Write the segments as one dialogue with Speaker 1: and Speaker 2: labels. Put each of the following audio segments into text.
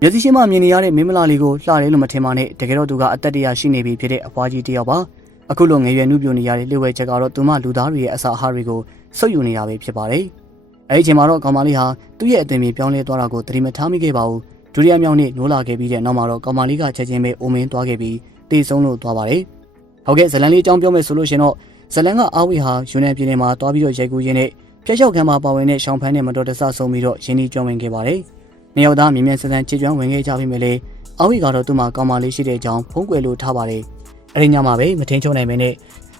Speaker 1: မျက်စိရှိမှမြင်နေရတဲ့မင်းမလာလေးကိုလှတယ်လို့မထင်ပါနဲ့တကယ်တော့သူကအသက်တရာရှိနေပြီဖြစ်တဲ့အဖွားကြီးတစ်ယောက်ပါအခုလိုငယ်ရွယ်နှုပြနေရတဲ့လျှို့ဝဲချက်ကတော့သူမလူသားတွေရဲ့အစာအာဟာရတွေကိုဆုပ်ယူနေတာပဲဖြစ်ပါတယ်အဲဒီအချိန်မှာတော့ကောင်မလေးဟာသူ့ရဲ့အသွင်ပြေပြောင်းလဲသွားတာကိုသတိမထားမိခဲ့ပါဘူးဒုတိယမြောက်နေ့နိုးလာခဲ့ပြီးတဲ့နောက်မှာတော့ကောင်မလေးကချက်ချင်းပဲအိုမင်းသွားခဲ့ပြီးတေဆုံးလို့သွားပါတယ်ဟုတ်ကဲ့ဇလန်လေးအကြောင်းပြောမယ်ဆိုလို့ရှင်တော့ဇလန်ကအာဝီဟာယူနန်ပြည်နယ်မှာသွားပြီးတော့ရိုက်ကူးရင်းနဲ့ဖျက်လျှောက်ခံမှာပါဝင်တဲ့ရှောင်းဖန်းနဲ့မတော်တဆဆုံးပြီးတော့ရင်းနှီးကျွမ်းဝင်ခဲ့ပါတယ်။ နှစ်ယောက်သားမြင်မြန်ဆန်ဆန်ချစ်ကျွမ်းဝင်ခဲ့ကြပြီမဲ့လေအာဝီကတော့သူ့မှာကောင်းမလေးရှိတဲ့အကြောင်းဖုံးကွယ်လို့ထားပါတယ်။အဲဒီညမှာပဲမထင်းချုံနိုင်မင်းနဲ့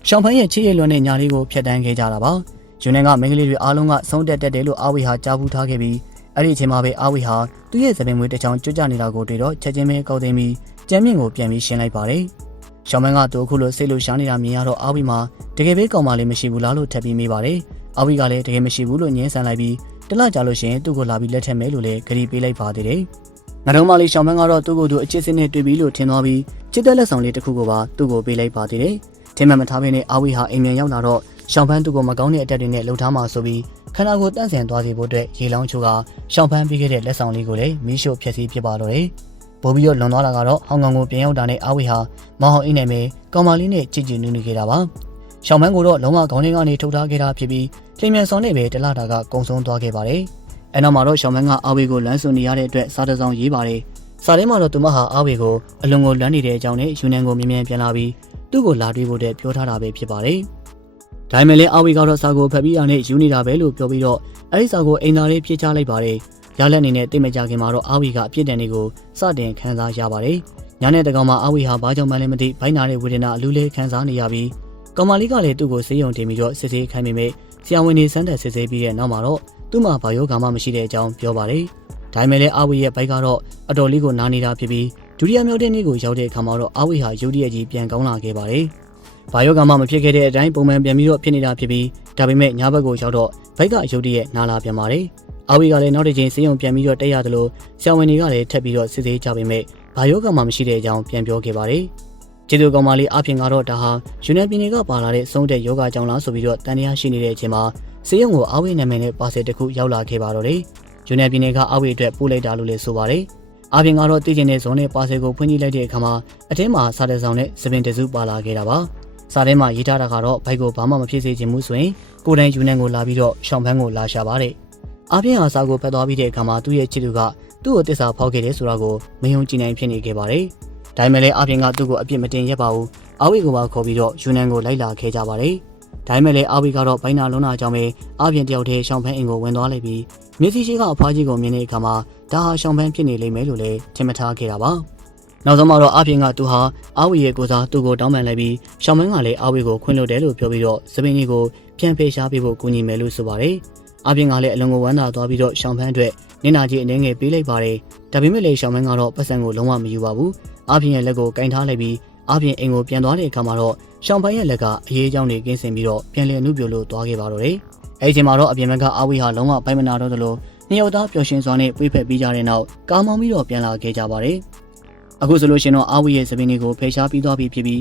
Speaker 1: ရှောင်းဖန်းရဲ့ချစ်ရလွန်တဲ့ညာလေးကိုဖျက်တမ်းခဲ့ကြတာပါ။ယူနန်ကမိန်းကလေးတွေအားလုံးကဆုံးတက်တက်တယ်လို့အာဝီဟာကြားဘူးထားခဲ့ပြီးအဲ့ဒီအချိန်မှာပဲအာဝီဟာသူ့ရဲ့သပင်မွေးတစ်ချောင်းကျွတ်ကြနေတာကိုတွေ့တော့ချက်ချင်းပဲကောက်သိမ်းပြီးကျမ်းမြင့်ကိုပြန်ပြီးရှင်းလိုက်ပါတယ်။ရှောင်းမန်းကသူအခုလိုစိတ်လိုရှားနေတာမြင်ရတော့အာဝီမှာတကယ်ပဲကောင်းမလေးမရှိဘူးလားလို့ထပ်ပြီးမိပါတယ်။အာဝီကလည်းတကယ်မရှိဘူးလို့ညင်းဆန်လိုက်ပြီး တလကြလို့ရှိရင်သူ့ကိုလာပြီးလက်ထက်မယ်လို့လည်းဂရီပေးလိုက်ပါသေးတယ်။ငါတို့မလေးရှောင်းမန်းကတော့သူ့ကိုယ်သူအချစ်စစ်နဲ့တွေ့ပြီးလို့ထင်သွားပြီးချစ်တဲ့လက်ဆောင်လေးတစ်ခုကိုပါသူ့ကိုပေးလိုက်ပါသေးတယ်။ထင်မှန်မထားဘဲနဲ့အာဝီဟာအိမ်မြန်ရောက်လာတော့ရှောင်းဖန်းသူ့ကိုမကောင်းတဲ့အတက်တွေနဲ့လှုပ်ထားမှဆိုပြီးခန္ဓာကိုယ်တန့်ဆင်သွားစေဖို့အတွက်ရေလောင်းချိုးကရှောင်းဖန်းပေးခဲ့တဲ့လက်ဆောင်လေးကိုလည်းမီးရှို့ဖျက်ဆီးဖြစ်ပါတော့တယ်။ပို့ပြီးတော့လွန်သွားတာကတော့ဟောင်ကောင်ကိုပြန်ရောက်တာနဲ့အာဝီဟာမောင်ဟောင်အိမ်နဲ့ပဲကောင်မလေးနဲ့ကြည်ကြည်နူးနူးခဲ့တာပါ။ ရှောင်းမန်းကိုတော့လုံးဝခေါင်းထဲကနေထုတ်ထားခဲ့တာဖြစ်ပြီးလျင်မြန်ဆောင်နဲ့ပဲတလတာကကုံဆုံးသွားခဲ့ပါတယ်။အဲနောက်မှာတော့ရှောင်းမန်းကအာဝီကိုလမ်းဆွနေရတဲ့အတွက်စားတစ်စောင်းရေးပါတယ်။စာထဲမှာတော့သူမဟာအာဝီကိုအလွန်ကိုလမ်းနေတဲ့အကြောင်းနဲ့ယူနန်ကိုမြင်မြန်ပြန်လာပြီးသူ့ကိုလာတွေ့ဖို့တဲ့ပြောထားတာပဲဖြစ်ပါတယ်။ဒါပေမဲ့လည်းအာဝီကတော့စာကိုဖတ်ပြီးရနဲ့ယူနေတာပဲလို့ပြောပြီးတော့အဲဒီစာကိုအိမ်သားလေးပြစ်ချလိုက်ပါတယ်။ရလက်အနေနဲ့တိတ်မကြခင်မှာတော့အာဝီကအပြစ်ဒဏ်တွေကိုစတင်ခံစားရပါတယ်။ညနေတကောင်မှာအာဝီဟာဘာကြောင့်မှလည်းမသိဘိုင်းနာတဲ့ဝေဒနာအလူးလေးခံစားနေရပြီး ကောင်မလေးကလည်းသူ့ကိုစေးရုံတင်ပြီးတော့စစ်ဆေးခိုင်းပေမဲ့ဆရာဝန်တွေစမ်းတက်စစ်ဆေးပြီးတဲ့နောက်မှာတော့သူ့မှာဘာယောဂါမှမရှိတဲ့အကြောင်းပြောပါတယ်။ဒါပေမဲ့လည်းအာဝီရဲ့ဘိုက်ကတော့အတော်လေးကိုနားနေတာဖြစ်ပြီးဒုတိယမြောက်တဲ့နေ့ကိုရောက်တဲ့အခါမှာတော့အာဝီဟာရုတ်တရက်ကြီးပြန်ကောင်းလာခဲ့ပါတယ်။ဘာယောဂါမှမဖြစ်ခဲ့တဲ့အတိုင်းပုံမှန်ပြန်ပြီးတော့ဖြစ်နေတာဖြစ်ပြီးဒါပေမဲ့ညဘက်ကိုရောက်တော့ဘိုက်ကရုတ်တရက်နားလာပြန်ပါတယ်။အာဝီကလည်းနောက်တစ်ချိန်စေးရုံပြန်ပြီးတော့တက်ရတယ်လို့ဆရာဝန်တွေကလည်းထပ်ပြီးတော့စစ်ဆေးကြပေမဲ့ဘာယောဂါမှမရှိတဲ့အကြောင်းပြန်ပြောခဲ့ပါတယ်။ ကျေသူကောင်မလေးအပြင်ကတော့ဒါဟာယူနန်ပြည်နယ်ကပါလာတဲ့ဆုံးတဲ့ယောဂကြောင့်လားဆိုပြီးတော့တန်တရားရှိနေတဲ့အချိန်မှာစေးရုံကိုအာဝေးနာမည်နဲ့ပါဆယ်တစ်ခုရောက်လာခဲ့ပါတော့တယ်။ယူနန်ပြည်နယ်ကအာဝေးအတွက်ပို့လိုက်တာလို့လည်းဆိုပါတယ်။အပြင်ကတော့တည်ကျင်တဲ့ဇုံနဲ့ပါဆယ်ကိုဖွင့်ကြည့်လိုက်တဲ့အခါမှာအထင်းမှာစားတဲ့ဆောင်နဲ့စပင်တစုပါလာခဲ့တာပါ။စားထဲမှာရေးထားတာကတော့ဘိုက်ကိုဘာမှမဖြစ်စေချင်ဘူးဆိုရင်ကိုယ်တိုင်ယူနန်ကိုလာပြီးတော့ရှောင်းဖန်းကိုလာရှာပါတယ်။အပြင်ဟာစားကိုဖက်သွားပြီးတဲ့အခါမှာသူ့ရဲ့ချစ်သူကသူ့ကိုတစ္ဆာဖောက်ခဲ့တယ်ဆိုတာကိုမယုံကြည်နိုင်ဖြစ်နေခဲ့ပါတယ်။ ဒါပေမဲ့လည်းအပြင်ကသူ့ကိုအပြစ်မတင်ရက်ပါဘူး။အာဝေကိုပါခေါ်ပြီးတော့ယူနန်ကိုလိုက်လာခဲ့ကြပါတယ်။ဒါပေမဲ့လည်းအာဝေကတော့ဘိုင်းနာလုံးနာကြောင့်ပဲအပြင်တယောက်တည်းရှောင်းဖန်းအိမ်ကိုဝင်သွားလိုက်ပြီးမျက်စိရှိကအဖွားကြီးကိုမြင်တဲ့အခါမှာဒါဟာရှောင်းဖန်းဖြစ်နေလိမ့်မယ်လို့လည်းထင်မှတ်ထားခဲ့တာပါ။နောက်ဆုံးမှာတော့အပြင်ကသူဟာအာဝေရဲ့ကိုစားသူ့ကိုတောင်းပန်လိုက်ပြီးရှောင်းမန်းကလည်းအာဝေကိုခွင့်လွှတ်တယ်လို့ပြောပြီးတော့စပင်းကြီးကိုပြန်ဖေရှားပေးဖို့ကူညီမယ်လို့ဆိုပါတယ်။ အပြင်ကလည်းအလွန်ကိုဝမ်းသာသွားပြီးတော့ရှောင်းဖန်းအတွက်နင်နာကြီးအနေငယ်ပေးလိုက်ပါတယ်။ဒါပေမဲ့လည်းရှောင်းမန်းကတော့ပတ်စံကိုလုံးဝမယူပါဘူး။အပြင်ရဲ့လက်ကိုကင်ထားလိုက်ပြီးအပြင်အိမ်ကိုပြန်သွားတဲ့အခါမှာတော့ရှောင်းဖန်းရဲ့လက်ကအရေးအကြောင်းတွေကင်းစင်ပြီးတော့ပြန်လည်နှုတ်ပြလို့သွားခဲ့ပါတော့တယ်။အဲဒီချိန်မှာတော့အပြင်ဘက်ကအာဝေဟာလုံးဝပိုင်မနာတော့သလိုနှစ်ယောက်သားပျော်ရွှင်စွာနဲ့ပြေးဖက်ပြီးကြတဲ့နောက်ကားမောင်းပြီးတော့ပြန်လာခဲ့ကြပါတယ်။အခုဆိုလို့ရှင်တော့အာဝေရဲ့စပင်းလေးကိုဖယ်ရှားပြီးသွားပြီဖြစ်ပြီး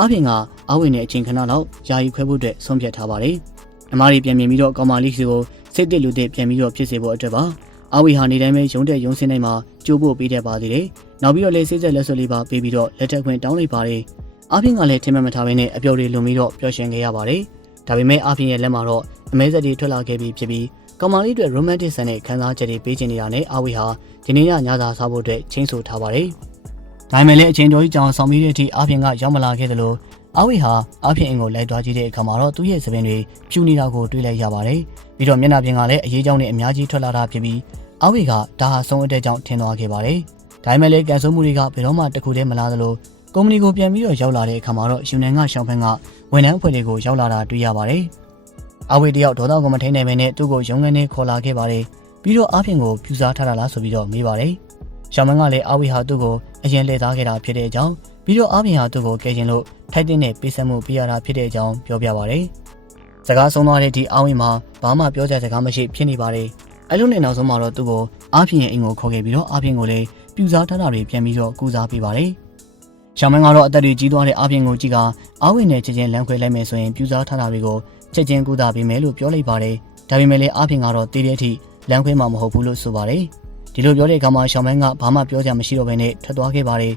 Speaker 1: အပြင်ကအာဝေနဲ့အချိန်ခဏလောက်ယာယီခွဲဖို့အတွက်ဆုံးဖြတ်ထားပါတယ်။ အမားကြီးပြန်မြင်ပြီးတော့ကောင်မလေးစီကိုစိတ်တစ်လူတစ်ပြန်ပြီးတော့ဖြစ်စေဖို့အတွက်ပါ။အာဝေဟာနေတိုင်းပဲရုံးတဲ့ရုံးစင်းတိုင်းမှာကြိုးဖို့ပေးတတ်ပါသေးတယ်။နောက်ပြီးတော့လေစိတ်ဆက်လက်ဆွလေးပါပေးပြီးတော့လက်ထက်ခွင့်တောင်းလိုက်ပါတယ်။အပြင်ကလည်းထင်မှတ်မထားဘဲနဲ့အပျော်တွေလွန်ပြီးတော့ပျော်ရွှင်ခဲ့ရပါတယ်။ဒါပေမဲ့အပြင်ရဲ့လက်မှာတော့အမဲဆက်တွေထွက်လာခဲ့ပြီးဖြစ်ပြီးကောင်မလေးအတွက် romantic ဆန်တဲ့ခန်းစားချက်တွေပေးချင်နေတာနဲ့အာဝေဟာဒီနေ့ညညစာစားဖို့အတွက်ချင်းဆိုထားပါတယ်။ဒါပေမဲ့လည်းအချိန်တော်ကြီးကြောင်ဆောင်ပြီးတဲ့အထိအာပြင်ကရောက်မလာခဲ့သလို အာဝေဟာအာပြင်အင်ကိုလိုက်သွားကြည့်တဲ့အခါမှာတော့သူ့ရဲ့သပင်တွေဖြူနေတာကိုတွေ့လိုက်ရပါတယ်။ပြီးတော့မျက်နှာပြင်ကလည်းအရေးကြောင်းနဲ့အများကြီးထွက်လာတာဖြစ်ပြီးအာဝေကဒါဟာဆုံးအတဲ့ကြောင့်ထင်သွားခဲ့ပါတယ်။ဒါပေမဲ့လည်းကန်ဆိုးမှုတွေကဘယ်တော့မှတခုတည်းမလာသလိုကုမ္ပဏီကိုပြန်ပြီးတော့ရောက်လာတဲ့အခါမှာတော့ယူနန်ကရှောင်းဖန်ကဝန်ထမ်းအဖွဲ့တွေကိုရောက်လာတာတွေ့ရပါတယ်။အဝေတယောက်ဒေါသကိုမထိန်နိုင်ပဲနဲ့သူ့ကိုရုံငန်းနဲ့ခေါ်လာခဲ့ပါတယ်။ပြီးတော့အဖင်ကိုပြူစားထားတာလားဆိုပြီးတော့မေးပါတယ်။ရှောင်းမန်ကလည်းအဝေဟာသူ့ကိုအရင်လှည့်သားခဲ့တာဖြစ်တဲ့အကြောင်းပြီးတော့အဖင်ဟာသူ့ကိုကယ်ခြင်းလို့ ထိုက်တဲ့နဲ့ပေးဆက်မှုပေးရတာဖြစ်တဲ့အကြောင်းပြောပြပါတယ်။စကားဆုံးသွားတဲ့ဒီအဝေမှာဘာမှပြောကြစကားမရှိဖြစ်နေပါတယ်။အဲလိုနဲ့နောက်ဆုံးမှာတော့သူ့ကိုအဖင်ရဲ့အိမ်ကိုခေါ်ခဲ့ပြီးတော့အဖင်ကိုလည်းပြူစားထားတာတွေပြန်ပြီးတော့ကူစားပေးပါတယ်။ရှောင်းမန်ကတော့အသက်တွေကြီးသွားတဲ့အပြင်ကိုကြည့်ကအာဝိနဲ့ချက်ချင်းလမ်းခွဲလိုက်မယ်ဆိုရင်ပြူစားထားတာတွေကိုချက်ချင်းကူတာပေးမယ်လို့ပြောလိုက်ပါတယ်။ဒါပေမဲ့လည်းအာပြင်ကတော့တည်တဲ့အထိလမ်းခွဲမှာမဟုတ်ဘူးလို့ဆိုပါတယ်။ဒီလိုပြောတဲ့အခါမှာရှောင်းမန်းကဘာမှပြောစရာမရှိတော့ဘဲနဲ့ထွက်သွားခဲ့ပါတယ်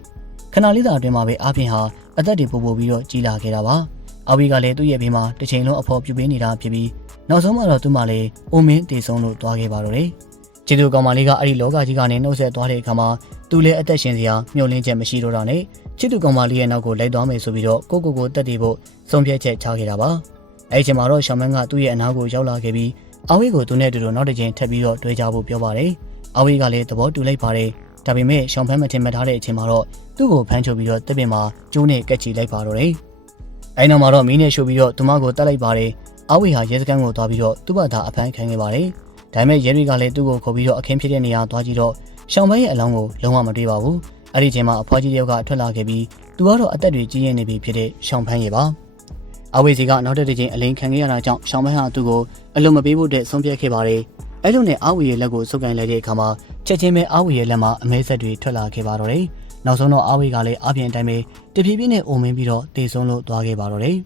Speaker 1: ခဏလေးသာအတွင်းမှာပဲအာဖင်ဟာ အသက်တွေပို့ပို့ပြီးတော့ကြီးလာခဲ့တာပါအာဝီကလည်းသူ့ရဲ့ဘေးမှာတစ်ချိန်လုံးအဖော်ပြုပေးနေတာဖြစ်ပြီးနောက်ဆုံးမှတော့သူ့မှာလည်းအိုမင်းတည်ဆုံးလို့သွားခဲ့ပါတော့တယ်ကျေသူကောင်မလေးကအဲ့ဒီလောကကြီးကနေနှုတ်ဆက်သွားတဲ့အခါမှာသူလည်းအသက်ရှင်စရာမျှော်လင့်ချက်မရှိတော့တာနဲ့ချစ်သူကောင်မလေးရဲ့နောက်ကိုလိုက်သွားမယ်ဆိုပြီးတော့ကိုကိုကိုတက်တည်ဖို့ဆုံးဖြတ်ချက်ချခဲ့တာပါအဲ့ဒီချိန်မှာတော့ရှောင်းမန်းကသူ့ရဲ့အနားကိုရောက်လာခဲ့ပြီးအာဝီကိုသူနဲ့အတူတူနောက်တစ်ချိန်ထပ်ပြီးတော့တွေ့ကြဖို့ပြောပါတယ်အာဝီကလည်းသဘောတူလိုက်ပါတယ် ဒါပေမဲ့ရှောင်းဖမ်းမထင်မှတ်ထားတဲ့အချိန်မှာတော့သူ့ကိုဖမ်းချုပ်ပြီးတော့တစ်ပင်မှာကျိုးနဲ့ကက်ချီလိုက်ပါတော့တယ်အဲ့နောက်မှာတော့မီးနဲ့ရှို့ပြီးတော့သူမကိုတတ်လိုက်ပါတယ်အာဝီဟာရဲစခန်းကိုသွားပြီးတော့သူ့ဘာသာအဖမ်းခံခဲ့ပါတယ်ဒါပေမဲ့ရဲတွေကလည်းသူ့ကိုခေါ်ပြီးတော့အခင်းဖြစ်တဲ့နေရာသွားကြည့်တော့ရှောင်းဖမ်းရဲ့အလောင်းကိုလုံးဝမတွေ့ပါဘူးအဲ့ဒီချိန်မှာအဖွားကြီးတယောက်ကထွက်လာခဲ့ပြီးသူကတော့အသက်တွေကြီးရင်နေပြီဖြစ်တဲ့ရှောင်းဖမ်းရဲ့ပါအဝေစီကနောက်တစ်ချိန်အလိန်ခံခဲ့ရတာကြောင့်ရှောင်းဖမ်းဟာသူ့ကိုအလုံးမပေးဖို့အတွက်ဆုံးဖြတ်ခဲ့ပါတယ် အဲ့လိုနဲ့အာဝီရဲ့လက်ကိုစုပ်ကိုင်လိုက်တဲ့အခါမှာချက်ချင်းပဲအာဝီရဲ့လက်မှာအမဲဆက်တွေထွက်လာခဲ့ပါတော့တယ်နောက်ဆုံးတော့အာဝီကလည်းအပြင်အတိုင်းပဲတဖြည်းဖြည်းနဲ့အုံမင်းပြီးတော့တေဆုံးလို့သွားခဲ့ပါတော့တယ်